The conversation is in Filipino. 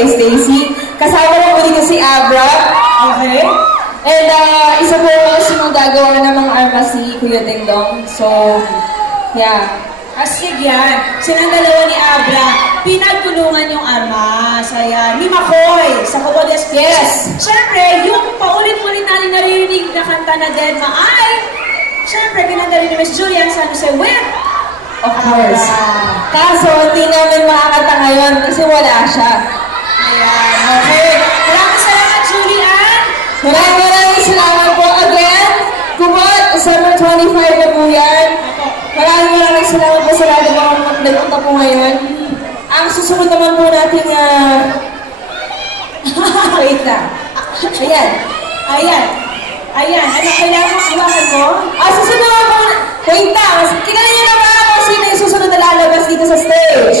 kay Stacy. Kasama na po dito si Abra. Okay. And isa po kasi nung gagawa ng mga armas si Kuya Dingdong. So, yeah. Astig yan. Silang dalawa ni Abra, pinagtulungan yung armas. Ayan. Ni Makoy, sa Kawadas. Yes. Siyempre, yung paulit-ulit natin naririnig na kanta na Deadma ay, siyempre, kinanta rin ni Miss Julian San Jose with Of course. Kaso, hindi namin makakanta ngayon kasi wala siya. Ayan. Okay. Maraming salamat, Julian. Maraming salamat po again. Kumot, December 25 na po yan. Maraming salamat po sa lahat ng mga nagpunta po ngayon. Ang susunod naman po natin wait na. Ayan. Ano kailangan hawakan mo? Susunod naman po. Wait na. Kilala niyo na ba kung sino yung susunod na lalabas dito sa stage?